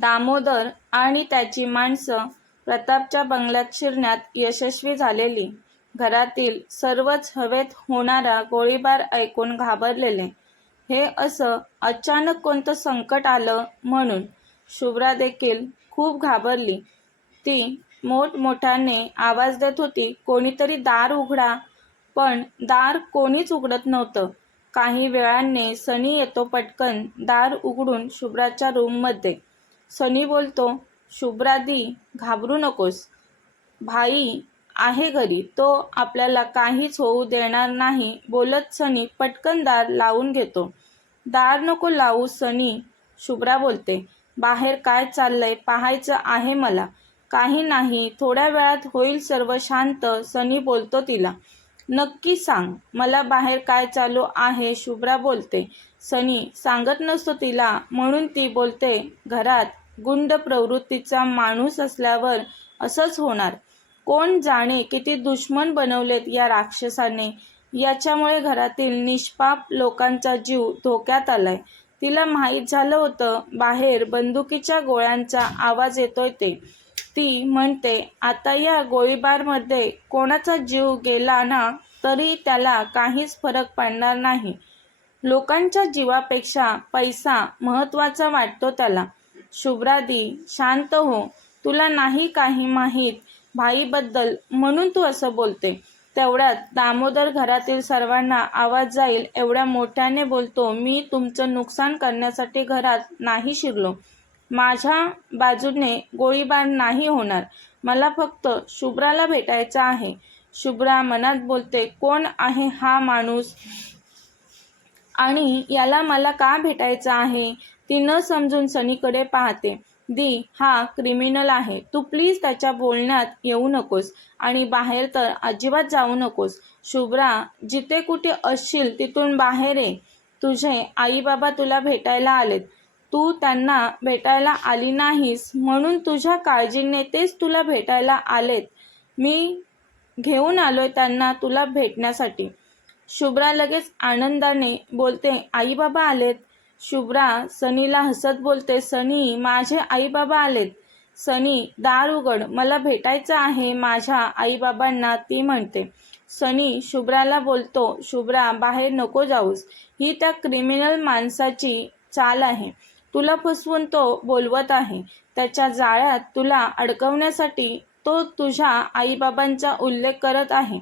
दामोदर आणि त्याची माणसं प्रतापच्या बंगल्यात शिरण्यात यशस्वी झालेली. घरातील सर्वच हवेत होणारा गोळीबार ऐकून घाबरलेले. हे असं अचानक कोणतं संकट आलं म्हणून शुभ्रा देखील खूप घाबरली. ती मोठमोठ्याने आवाज देत होती, कोणीतरी दार उघडा. पण दार कोणीच उघडत नव्हतं. काही वेळाने सनी येतो पटकन दार उघडून शुभ्राच्या रूममध्ये. सनी बोलतो, शुभ्रादी, घाबरू नकोस. भाई आहे घरी, तो आपल्याला काहीच होऊ देणार नाही. बोलत सनी पटकन दार लावून घेतो. दार नको लावू सनी, शुभ्रा बोलते. बाहेर काय चाललंय पाहायचं आहे मला. काही नाही, थोड्या वेळात होईल सर्व शांत, सनी बोलतो तिला. नक्की सांग मला बाहेर काय चालू आहे, शुभ्रा बोलते. सनी सांगत नसतो तिला म्हणून ती बोलते, घरात गुंड प्रवृत्तीचा माणूस असल्यावर असंच होणार. कोण जाणे किती दुश्मन बनवलेत या राक्षसाने. याच्यामुळे घरातील निष्पाप लोकांचा जीव धोक्यात आलाय. तिला माहीत झालं होतं बाहेर बंदुकीच्या गोळ्यांचा आवाज येतोय ते. ती म्हणते, आता या गोळीबारमध्ये कोणाचा जीव गेला ना तरी त्याला काहीच फरक पडणार नाही. लोकांच्या जीवापेक्षा पैसा महत्त्वाचा वाटतो त्याला. शुभ्रादी, शांत हो. तुला नाही काही माहीत भाईबद्दल म्हणून तू असं बोलते. तेवढ्यात दामोदर घरातील सर्वांना आवाज जाईल एवढ्या मोठ्याने बोलतो, मी तुमचं नुकसान करण्यासाठी घरात नाही शिरलो. माझ्या बाजूने गोळीबार नाही होणार. मला फक्त शुभ्राला भेटायचं आहे. शुभ्रा मनात बोलते, कोण आहे हा माणूस आणि याला मला का भेटायचं आहे. ती न समजून सनीकडे पाहते. दी, हा क्रिमिनल आहे. तू प्लीज त्याच्या बोलण्यात येऊ नकोस आणि बाहेर तर अजिबात जाऊ नकोस. शुभ्रा, जिथे कुठे असशील तिथून बाहेर ये. तुझे आई बाबा तुला भेटायला आलेत. तू त्यांना भेटायला आली नाहीस म्हणून तुझ्या काळजीने तेच तुला भेटायला आलेत. मी घेऊन आलोय त्यांना तुला भेटण्यासाठी. शुभ्रा लगेच आनंदाने बोलते, आई बाबा आलेत. शुभ्रा सनीला हसत बोलते, सनी, माझे आई बाबा आलेत. सनी, दार उघड, मला भेटायचं आहे माझ्या आई बाबांना, ती म्हणते. सनी शुभ्राला बोलतो, शुभ्रा बाहेर नको जाऊस. ही त्या क्रिमिनल माणसाची चाल आहे. तुला फसवून तो बोलवत आहे. त्याच्या जाळ्यात तुला अडकवण्यासाठी तो तुझ्या आईबाबांचा उल्लेख करत आहे.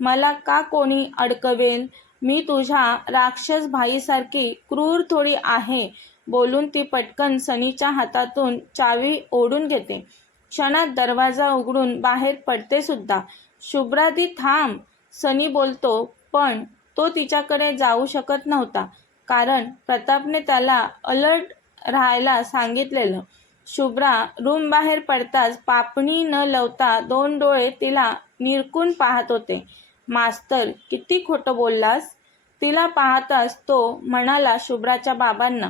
मला का कोणी अडकवेल. मी तुझ्या राक्षस भाईसारखी क्रूर थोडी आहे. बोलून ती पटकन सनीच्या हातातून चावी ओढून घेते. क्षणात दरवाजा उघडून बाहेर पडते सुद्धा. शुभ्रादी, थांब, सनी बोलतो. पण तो तिच्याकडे जाऊ शकत नव्हता कारण प्रतापने त्याला अलर्ट राहायला सांगितलेलं. शुभ्रा रूम बाहेर पडताच पापणी न लावता 2 डोळे तिला निरखून पाहत होते. मास्तर, किती खोटं बोललास. तिला पाहताच तो म्हणाला शुभ्राच्या बाबांना.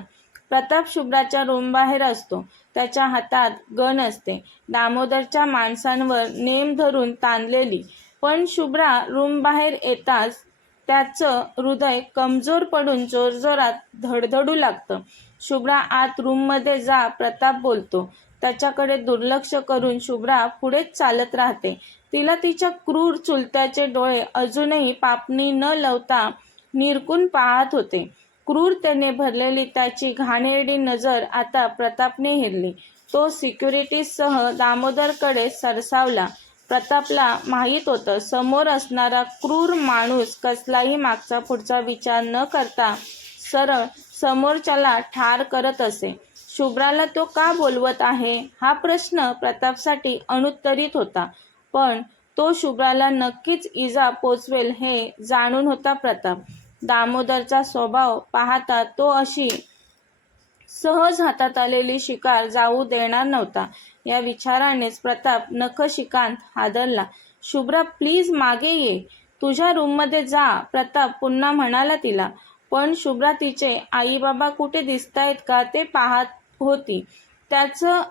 प्रताप शुभ्राच्या रूम बाहेर असतो. त्याच्या हातात गन असते, दामोदरच्या माणसांवर नेम धरून ताणलेली. पण शुभ्रा रूम बाहेर येताच त्याचं हृदय कमजोर पडून जोरजोरात धडधडू लागतं. शुभ्रा आत रूममध्ये जा, प्रताप बोलतो. त्याच्याकडे दुर्लक्ष करून शुभ्रा पुढेच चालत राहते. तिला तिच्या क्रूर चुलत्याचे डोळे अजूनही पापणी न लावता निरखून पाहत होते. क्रूरतेने भरलेली त्याची घाणेरडी नजर आता प्रतापने हेरली. तो सिक्युरिटीसह दामोदरकडे सरसावला. प्रतापला माहीत होतं समोर असणारा क्रूर माणूस कसलाही मागचा पुढचा विचार न करता सरळ समोरच्याला ठार करत असे. शुभ्राला तो का बोलवत आहे हा प्रश्न प्रतापसाठी अनुत्तरित होता. पण तो शुभ्राला नक्कीच इजा पोचवेल हे जाणून होता प्रताप. दामोदरचा स्वभाव पाहता तो अशी सहज हातात आलेली शिकार जाऊ देणार नव्हता. या विचारानेच प्रताप नखशिखांत हादरला. शुभ्रा, प्लीज मागे ये. तुझ्या रूममध्ये जा, प्रताप पुन्हा म्हणाला तिला. पण शुभ्रा तिचे आई बाबा कुठे दिसतायत का ते पाहत होती. त्याचं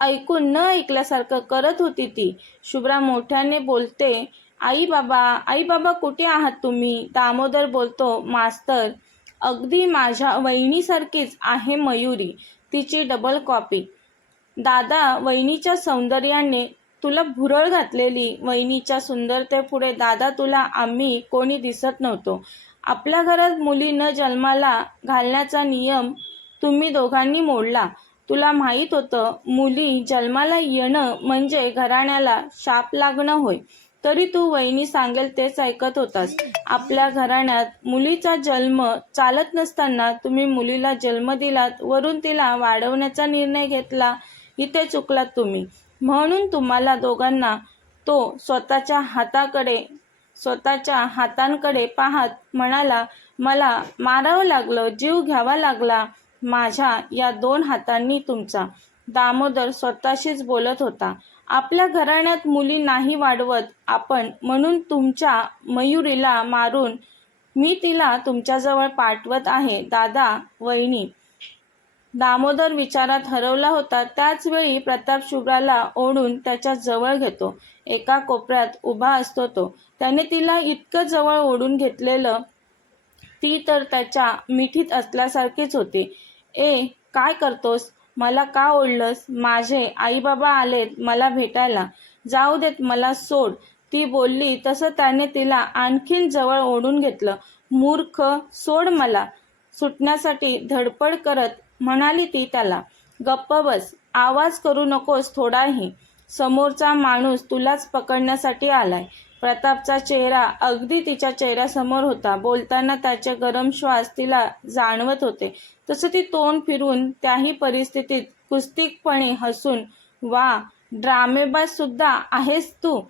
ऐकून न ऐकल्यासारखं करत होती ती. शुभ्रा मोठ्याने बोलते, आई बाबा कुठे आहात तुम्ही. दामोदर बोलतो, मास्तर, अगदी माझ्या वहिनीसारखीच आहे मयुरी, तिची डबल कॉपी. दादा वहिनीच्या सौंदर्याने तुला भुरळ घातलेली. वहिनीच्या सुंदरतेपुढे दादा तुला आम्ही कोणी दिसत नव्हतो. आपल्या घरात मुली न जन्माला घालण्याचा नियम तुम्ही दोघांनी मोडला. तुला माहीत होतं मुली जन्माला येणं म्हणजे घराण्याला शाप लागणं होय. तरी तू वहिनी सांगेल तेच ऐकत होतास. आपल्या घराण्यात मुलीचा जन्म चालत नसताना तुम्ही मुलीला जन्म दिलात, वरून तिला वाढवण्याचा निर्णय घेतला. इथे चुकलात तुम्ही. म्हणून तुम्हाला दोघांना तो स्वतःच्या हातांकडे पाहत म्हणाला, मला मारावं लागलं, जीव घ्यावा लागला माझ्या या 2 हातांनी तुमचा. दामोदर स्वतःशीच बोलत होता. आपल्या घराण्यात मुली नाही वाढवत आपण, म्हणून तुमच्या मयुरीला मारून मी तिला तुमच्याजवळ पाठवत आहे. दादा वहिनी. दामोदर विचारात हरवला होता. त्याच वेळी प्रताप शुभ्राला ओढून त्याच्या जवळ घेतो. एका कोपऱ्यात उभा असतो तो. त्याने तिला इतकं जवळ ओढून घेतलेलं, ती तर त्याच्या मिठीत असल्यासारखीच होती. काय करतोस? मला का ओढलंस? माझे आईबाबा आलेत मला भेटायला. जाऊ देत, मला सोड. ती बोलली तसं त्याने तिला आणखीन जवळ ओढून घेतलं. मूर्ख, सोड मला. सुटण्यासाठी धडपड करत म्हणाली ती त्याला. गप्प बस, आवाज करू नकोस थोडाही. समोरचा माणूस तुलाच पकडण्यासाठी आलाय. प्रतापचा चेहरा अगदी तिच्या चेहऱ्यासमोर होता. बोलताना त्याचे गरम श्वास तिला जाणवत होते. तसं ती तोंड फिरून त्याही परिस्थितीत कुस्तिकपणे हसून, वा, ड्रामेबाज सुद्धा आहेस तू.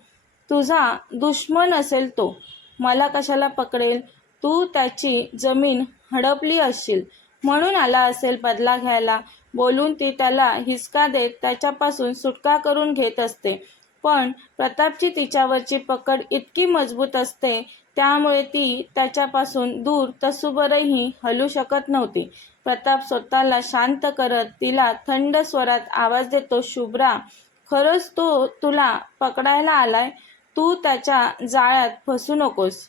तुझा दुश्मन असेल तो. मला कशाला पकडेल? तू त्याची जमीन हडपली असशील म्हणून आला असेल बदला घ्यायला. बोलून ती त्याला हिसका देत त्याच्यापासून सुटका करून घेत असते. पण प्रतापची तिच्यावरची पकड इतकी मजबूत असते, त्यामुळे ती त्याच्यापासून दूर तसूभरही हलू शकत नव्हती. प्रताप स्वतःला शांत करत तिला थंड स्वरात आवाज देतो, शुभ्रा, खरंच तो तुला पकडायला आलाय. तू त्याच्या जाळ्यात फसू नकोस.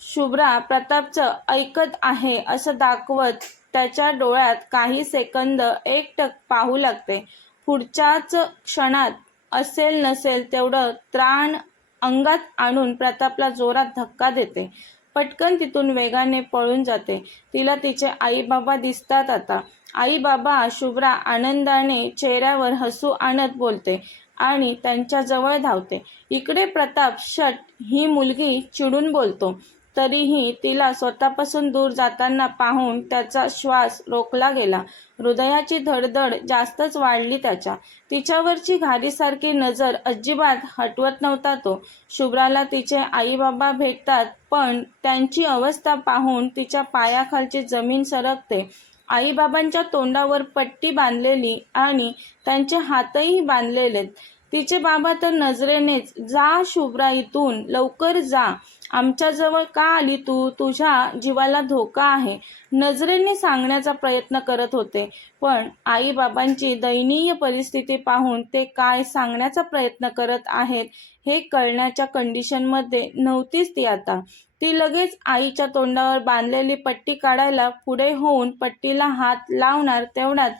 शुभ्रा प्रतापचं ऐकत आहे असं दाखवत त्याच्या डोळ्यात काही सेकंद एकटक पाहू लागते. पुढच्याच क्षणात असेल नसेल तेवढं त्राण अंगात आणून प्रतापला जोरात धक्का देते. पटकन तिथून वेगाने पळून जाते. तिला तिचे आई बाबा दिसतात आता. आई बाबा. शुभ्रा आनंदाने चेहऱ्यावर हसू आणत बोलते आणि त्यांच्या जवळ धावते. इकडे प्रताप शट, ही मुलगी चिडून बोलतो. तरीही तिला स्वतःपासून दूर जाताना पाहून त्याचा श्वास रोखला गेला. हृदयाची धडधड जास्तच वाढली त्याच्या. तिच्यावरची घारीसारखी नजर अजिबात हटवत नव्हता तो. शुभ्राला तिचे आई बाबा भेटतात, पण त्यांची अवस्था पाहून तिच्या पायाखालची जमीन सरकते. आई बाबांच्या तोंडावर पट्टी बांधलेली आणि त्यांचे हातही बांधलेले. तिचे बाबा तर नजरेनेच, जा शुभ्रा, इथून लवकर जा. आमच्याजवळ का आली तू? तुझ्या जीवाला धोका आहे, नजरेने सांगण्याचा प्रयत्न करत होते. पण आई बाबांची दयनीय परिस्थिती पाहून ते काय सांगण्याचा प्रयत्न करत आहेत हे कळण्याच्या कंडिशनमध्ये नव्हतीच ती आता. ती लगेच आईच्या तोंडावर बांधलेली पट्टी काढायला पुढे होऊन पट्टीला हात लावणार तेवढ्यात,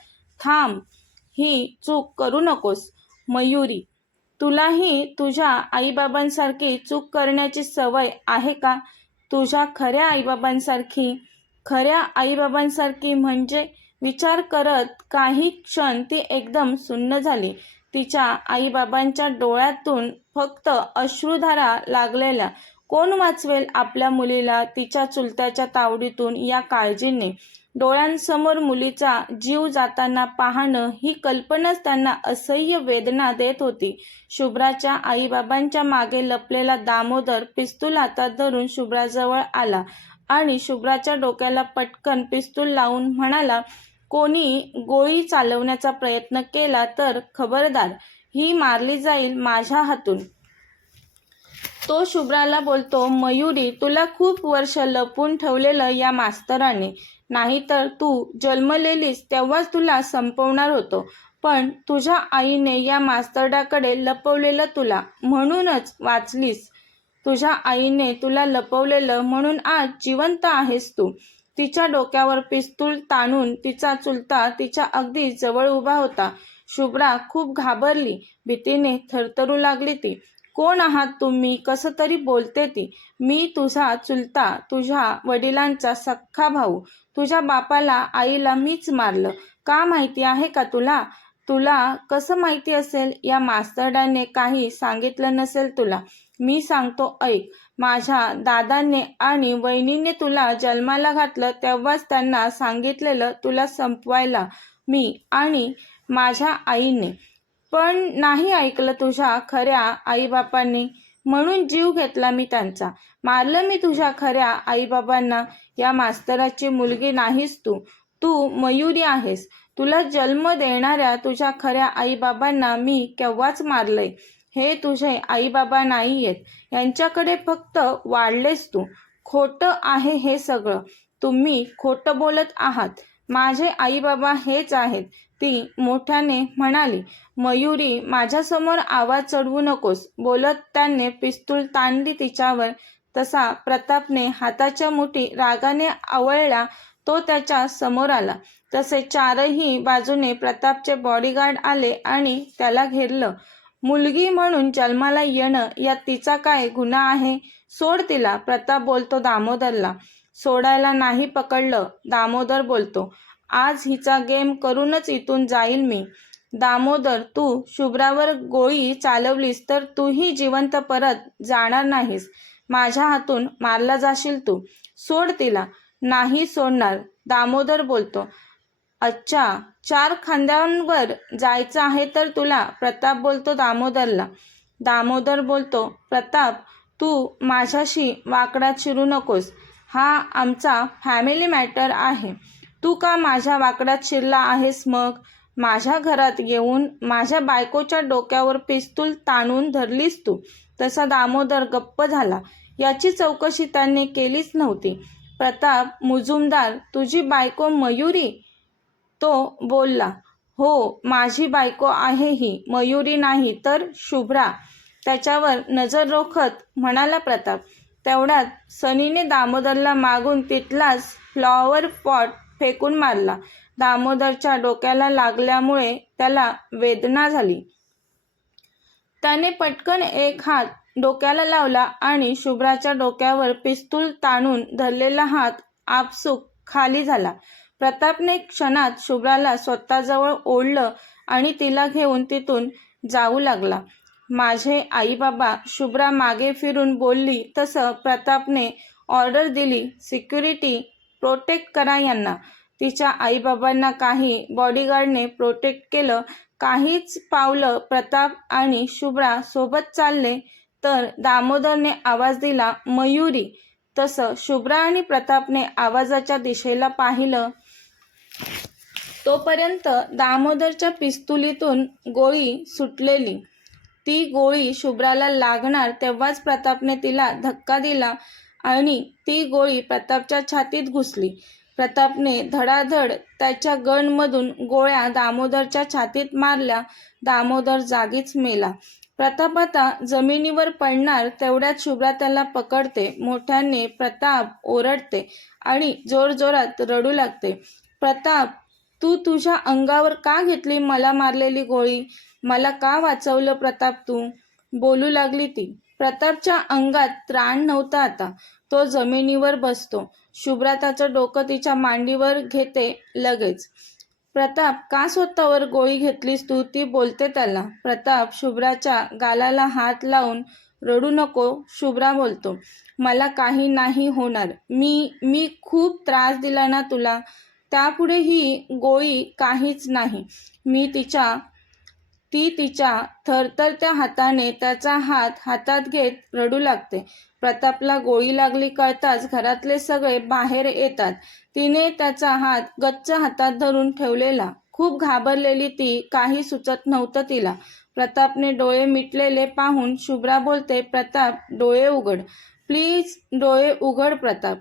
थांब, ही चूक करू नकोस मयुरी. तुलाही तुझ्या आईबाबांसारखी चूक करण्याची सवय आहे का? तुझ्या खऱ्या आईबाबांसारखी म्हणजे? विचार करत काही क्षण ती एकदम सुन्न झाली. तिच्या आईबाबांच्या डोळ्यातून फक्त अश्रुधारा लागलेल्या. कोण वाचवेल आपल्या मुलीला तिच्या चुलत्याच्या तावडीतून या काळजीने? डोळ्यांसमोर मुलीचा जीव जाताना पाहणं ही कल्पनाच त्यांना असह्य वेदना देत होती. शुभ्राच्या आईबाबांच्या मागे लपलेला दामोदर पिस्तूल हातात धरून शुभ्राजवळ आला आणि शुभ्राच्या डोक्याला पटकन पिस्तूल लावून म्हणाला, कोणी गोळी चालवण्याचा प्रयत्न केला तर खबरदार, ही मारली जाईल माझ्या हातून. तो शुभ्राला बोलतो, मयुरी, तुला खूप वर्ष लपवून ठेवलेलं या मास्तराने. नाहीतर तू जन्मलेलीस तेव्हाच तुला संपवणार होतो. पण तुझ्या आईने या मास्तरडाकडे लपवलेलं तुला, म्हणूनच वाचलीस. तुझ्या आईने तुला लपवलेलं म्हणून आज जिवंत आहेस तू. तिच्या डोक्यावर पिस्तूल ताणून तिचा चुलता तिच्या अगदी जवळ उभा होता. शुभ्रा खूप घाबरली. भीतीने थरथरू लागली ती. कोण आहात तुम्ही? कसं तरी बोलते ती. मी तुझा चुलता, तुझ्या वडिलांचा सख्खा भाऊ. तुझ्या बापाला आईला मीच मारलं. का माहिती आहे का तुला? तुला कसं माहिती असेल? या मास्तरडाने काही सांगितलं नसेल तुला. मी सांगतो ऐक. माझ्या दादांनी आणि वहिनीने तुला जन्माला घातलं तेव्हाच त्यांना सांगितलेलं तुला संपवायला मी आणि माझ्या आईने. पण नाही ऐकलं तुझ्या खऱ्या आईबापांनी. म्हणून जीव घेतला मी त्यांचा. मारलं मी तुझ्या खऱ्या आईबाबांना. या मास्तराची मुलगी नाहीस तू. तू मयुरी आहेस. तुला जन्म देणाऱ्या तुझ्या खऱ्या आईबाबांना मी केव्हाच मारलंय. हे तुझे आईबाबा नाहीयेत. यांच्याकडे फक्त वाढलेस तू. खोटं आहे हे सगळं. तुम्ही खोटं बोलत आहात. माझे आईबाबा हेच आहेत. ती मोठ्याने म्हणाली. मयुरी, माझ्यासमोर आवाज चढवू नकोस. बोलत त्याने पिस्तूल ताणली तिच्यावर. तसा प्रतापने हाताच्या मुठी रागाने आवळल्या. तो त्याच्या समोर आला. तसे चारही बाजूने प्रतापचे बॉडीगार्ड आले आणि त्याला घेरलं. मुलगी म्हणून जन्माला येणं यात तिचा काय गुन्हा आहे? सोड तिला. प्रताप बोलतो दामोदरला. सोडायला नाही पकडलं. दामोदर बोलतो. आज हिचा गेम करूनच इथून जाईल मी. दामोदर, तू शुभ्रावर गोळी चालवलीस तर तूही जिवंत परत जाणार नाहीस. माझ्या हातून मारला जाशील तू. सोड तिला. नाही सोडणार. दामोदर बोलतो. अच्छा, 4 खांद्यांवर जायचं आहे तर तुला. प्रताप बोलतो दामोदरला. दामोदर बोलतो. प्रताप, तू माझ्याशी वाकडात शिरू नकोस. हा आमचा फॅमिली मॅटर आहे. तू का माझ्या वाकडात शिरला आहेस मग? माझ्या घरात येऊन माझ्या बायकोच्या डोक्यावर पिस्तूल ताणून धरलीस तू. तसा दामोदर गप्प झाला. याची चौकशी त्याने केलीच नव्हती. प्रताप मुजुमदार, तुझी बायको मयुरी? तो बोलला. हो, माझी बायको आहे ही. मयुरी नाही तर शुभ्रा. त्याच्यावर नजर रोखत म्हणाला प्रताप. तेवढ्यात सनीने दामोदरला मागून तिथलाच फ्लॉवर पॉट फेकून मारला. दामोदरच्या डोक्याला लागल्यामुळे त्याला वेदना झाली. त्याने पटकन एक हात डोक्याला लावला आणि शुभ्राच्या डोक्यावर पिस्तूल ताणून धरलेला हात आपसूक खाली झाला. प्रतापने क्षणात शुभ्राला स्वतःजवळ ओढलं आणि तिला घेऊन तिथून जाऊ लागला. माझे आईबाबा. शुभ्रा मागे फिरून बोलली तसं प्रतापने ऑर्डर दिली. सिक्युरिटी, प्रोटेक्ट करा यांना. तिच्या आईबाबांना काही बॉडीगार्डने प्रोटेक्ट केलं. काहीच पावलं प्रताप आणि शुभ्रा सोबत चालले तर दामोदरने आवाज दिला. मयुरी. तसं शुभ्रा आणि प्रतापने आवाजाच्या दिशेला पाहिलं. तोपर्यंत दामोदरच्या पिस्तुलीतून गोळी सुटलेली. ती गोळी शुभ्राला लागणार तेव्हाच प्रतापने तिला धक्का दिला आणि ती गोळी प्रतापच्या छातीत घुसली. प्रतापने धडाधड त्याच्या गनमधून गोळ्या दामोदरच्या छातीत मारल्या. दामोदर जागीच मेला. प्रताप आता जमिनीवर पडणार तेवढ्यात शुभ्रा त्याला पकडते. मोठ्याने प्रताप ओरडते आणि जोरजोरात रडू लागते. प्रताप, तू तुझ्या अंगावर का घेतली मला मारलेली गोळी? मला का वाचवलं प्रताप तू? बोलू लागली ती. प्रतापच्या अंगात त्राण नव्हता आता. तो जमिनीवर बसतो. शुभ्रा त्याचं डोकं तिच्या मांडीवर घेते लगेच. प्रताप, का स्वतःवर गोळी घेतलीस तू? ती बोलते त्याला. प्रताप शुभ्राच्या गालाला हात लावून रडू नको. शुभ्रा बोलतो. मला काही नाही होणार. मी खूप त्रास दिला ना तुला. त्यापुढे ही गोळी काहीच नाही. ती तिच्या थरथरत्या हाताने त्याचा हात हातात घेत रडू लागते. प्रतापला गोळी लागली कळताच घरातले सगळे बाहेर येतात. तिने त्याचा हात गच्च हातात धरून ठेवलेला. खूप घाबरलेली ती. काही सुचत नव्हतं तिला. प्रतापने डोळे मिटलेले पाहून शुभ्रा बोलते. प्रताप, डोळे उघड. प्लीज डोळे उघड प्रताप.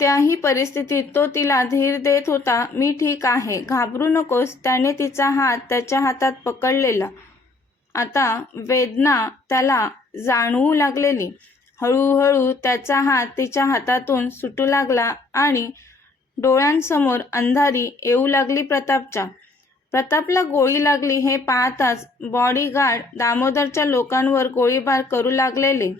त्याही परिस्थितीत तो तिला धीर देत होता. मी ठीक आहे. घाबरू नकोस. त्याने तिचा हात त्याच्या हातात पकडलेला. आता वेदना त्याला जाणवू लागलेली. हळूहळू त्याचा हात तिच्या हातातून सुटू लागला आणि डोळ्यांसमोर अंधारी येऊ लागली प्रतापच्या. प्रतापला गोळी लागली हे पाहताच बॉडीगार्ड दामोदरच्या लोकांवर गोळीबार करू लागलेले.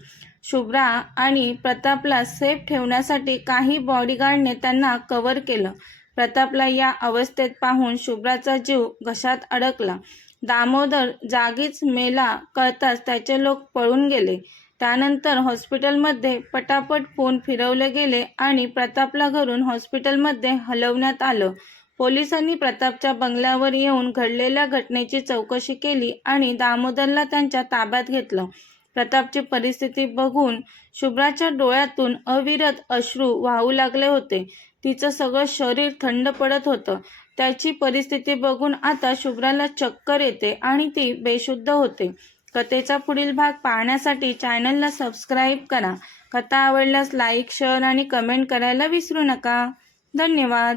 शुभ्रा आणि प्रतापला सेफ ठेवण्यासाठी काही बॉडीगार्डने त्यांना कव्हर केलं. प्रतापला या अवस्थेत पाहून शुभ्राचा जीव घशात अडकला. दामोदर जागीच मेला कळताच त्याचे लोक पळून गेले. त्यानंतर हॉस्पिटलमध्ये पटापट फोन फिरवले गेले आणि प्रतापला घरून हॉस्पिटलमध्ये हलवण्यात आलं. पोलिसांनी प्रतापच्या बंगल्यावर येऊन घडलेल्या घटनेची चौकशी केली आणि दामोदरला त्यांच्या ताब्यात घेतलं. प्रतापची परिस्थिती बघून शुभ्राच्या डोळ्यातून अविरत अश्रू वाहू लागले होते. तिचं सगळं शरीर थंड पडत होतं. त्याची परिस्थिती बघून आता शुभ्राला चक्कर येते आणि ती बेशुद्ध होते. कथेचा पुढील भाग पाहण्यासाठी चॅनलला सबस्क्राईब करा. कथा आवडल्यास लाईक, शेअर आणि कमेंट करायला विसरू नका. धन्यवाद.